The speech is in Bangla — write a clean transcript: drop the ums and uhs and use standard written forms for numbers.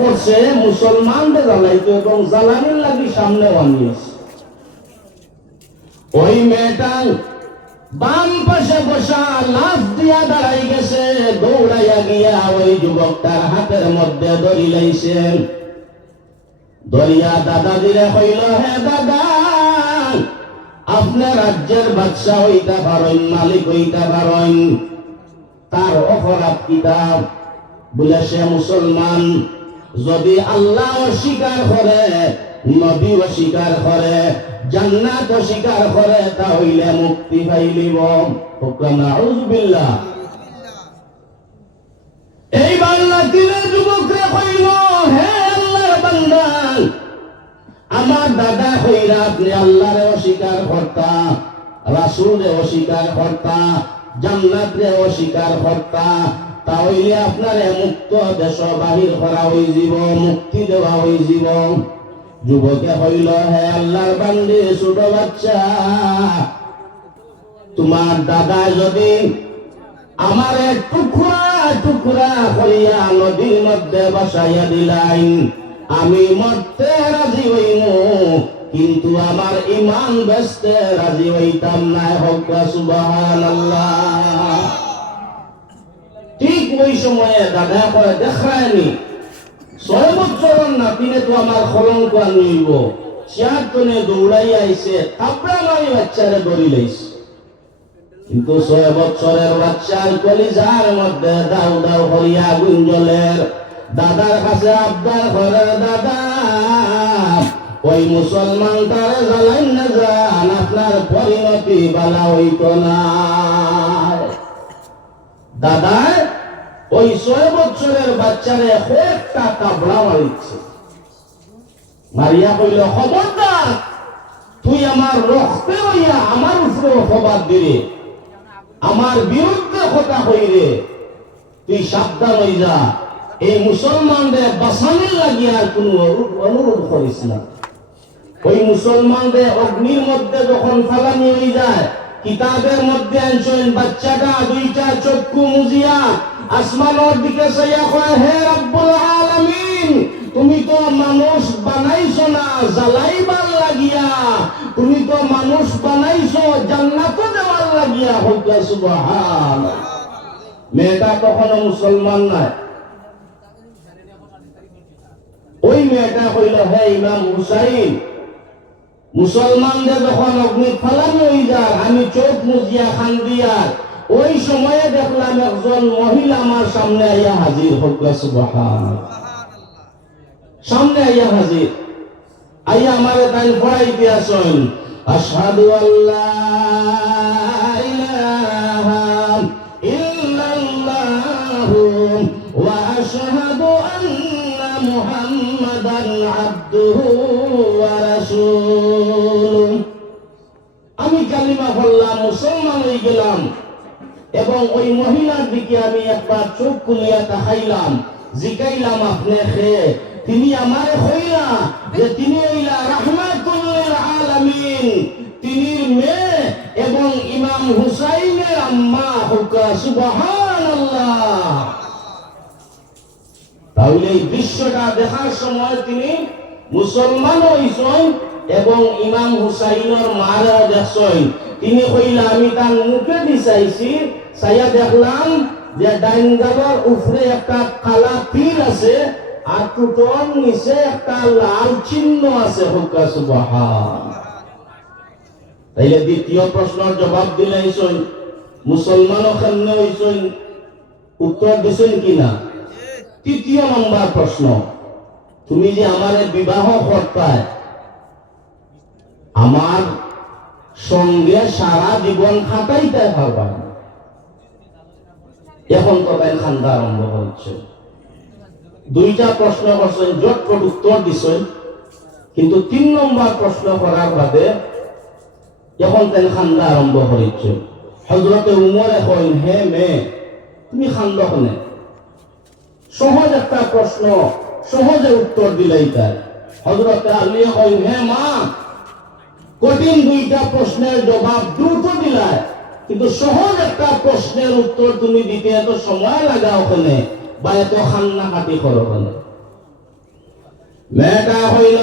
করছে মুসলমানদের জ্বালাইতো এবং জ্বালানির লাগি সামনে আনিয়েছে। ওই মেয়েটা বাম পাশে বসা লাফ দিয়া দাঁড়াই গেছে, দৌড়াইয়া গিয়া ওই যুবকটার হাতের মধ্যে দড়ি লাইছেন। দরিয়া দাদা দিলে হইল, হে দাদা, আপনার রাজ্যের বাদশা হইতে পারেন, মালিক হইতে পারেন, তার অপরাধ কিতাব বলে সে মুসলমান। যদি আল্লাহ অস্বীকার করে, নবী অস্বীকার করে, জান্নাত অস্বীকার করে, তাহলে মুক্তি পাইলিব। নাউযুবিল্লাহ। এইবার লাতিনের যুবকরা কইল, হে আল্লাহর বান্দা, আমার দাদা কইরা আপনি আল্লাহরে অস্বীকার করতা, রাসূলরে অস্বীকার করতা, জান্নাতরে অস্বীকার করতা, তাহলে আপনারে মুক্ত দেশ বাহির করা হইଯିব, মুক্তি দেওয়া হইଯିব। যুবকে হইল, হে আল্লাহর বান্দে, ছোট বাচ্চা, তোমার দাদা যদি আমারে টুকরা টুকরা করিয়া নদীর মধ্যে বসাইয়া দিলাই, আমি মরতে রাজি হইম, কিন্তু আমার ঈমান বেচতে রাজি হইতাম না। হোক সুবহানাল্লাহ। ঠিক ওই সময়ে দাদা করে দেখায়নি, 6 বছরের নাতিনে তো আমার কলঙ্ক আনিব, চেয়ারটনে দৌড়াইয়া আইছে, তারপরে আমি বাচ্চারে ধরি লাইছি। কিন্তু 6 বছরের বাচ্চার কলিজার মধ্যে দাউ দাউ করিয়া আগুন জ্বলের। দাদার কাছে আবদার করে, দাদা, ওই মুসলমান তারে জ্বালাই না যান, আপনার পরিণতি বালা হইত না। দাদা ওই 6 বছরের বাচ্চারে একটা কাবড়া মারিচ্ছে। মারিয়া কইল, খবরদার, তুই আমার রক্তে হইয়া আমার উপরে অপবাদ দিলে, আমার বিরুদ্ধে কথা কইরে, তুই সাবধান হই যা। এই মুসলমানদের বাঁচানোর লাগিয়া আর কোন অনুরোধ করিস না। ওই মুসলমানদের অগ্নির মধ্যে যখন ফালানি হয়ে যায়, কিতাবের মধ্যে আনছেন বাচ্চাটা 2টা চক্ষু মুজিয়া আসমানের দিকে চাইয়া কয়, হে রব্বুল আলামিন, তুমি তো মানুষ বানাইছো না জ্বালাইবার লাগিয়া, তুমি তো মানুষ বানাইছো জান্নাত দেওয়ার লাগিয়া। হোক সুবহানাল্লাহ। মেয়েটা কখনো মুসলমান নয়। ওই মেয়েটা কইল, হে ইমাম হুসাইন, মুসলমানদের যখন অগ্নি ফালানি হয়ে যায়, আমি চোখ মুজিয়া খান দিয়া ওই সময়ে দেখলাম একজন মহিলা আমার সামনে আইয়া হাজির। হোক সুবহানাল্লাহ। সামনে আইয়া হাজির, আইয়া আমারে তাই পড়াইতে আসেন, আশহাদু আল্লাহ ইলাহা ইল্লাল্লাহু ওয়া আশহাদু আন্না মুহাম্মাদান আবদুহু ওয়া রাসূলুহু। আমি কালিমা পড়লাম, মুসলমান হয়ে গেলাম, এবং ওই মহিলার দিকে আমি একবার চোখ খুলিয়া তাকাইলাম, জিগাইলাম, আপনি খেয়ে? তিনি আমারে কইলা যে তিনি হইলা রাহমাতুল লিল আলামিন, তিনি মেয়ে এবং ইমাম হুসাইনের আম্মা। হোক সুবহানাল্লাহ। তাহলে এই দৃশ্যটা দেখার সময় তিনি মুসলমান হইছেন এবং ইমাম হুসাইনের মারাও দেখছেন। তিনি কইলা, আমি তার মুখে দিছাইছি, চাইয়া দেখলাম যে ডাইন গালের উপরে একটা কালা তীর আছে, আর টুটন নিচে একটা লাল চিহ্ন আছে। হোক সুবহানাল্লাহ। তাইলে দ্বিতীয় প্রশ্নের জবাব দিলেন, মুসলমান ওখানে হইছেন, উত্তর দিছেন কিনা? তৃতীয় নম্বর প্রশ্ন, তুমি যে আমারে বিবাহ করতায়, আমার সঙ্গে সারা জীবন খাটাইতে পারবা না। এখন তো তাই খান্দা আরম্ভ হচ্ছে। 2টা প্রশ্ন করছেন, জটপট উত্তর দিছেন, কিন্তু 3 নম্বর প্রশ্ন করার বাদে এখন তাই খান্দা আরম্ভ হয়েছে। হযরতে উমর এখন, হে মেয়ে, তুমি খান্দা হনে? সহজ একটা প্রশ্ন, সহজে উত্তর দিলেই তাই। হযরতে আলী কইন, হে মা, কঠিন 2টা প্রশ্নের জবাব দ্রুত দিলায়, কিন্তু সহজ একটা প্রশ্নের উত্তর তুমি দিতে এত সময় লাগা ওখানে, বা এত খান্না কাটি করো ওখানে। মেয়েটা হইল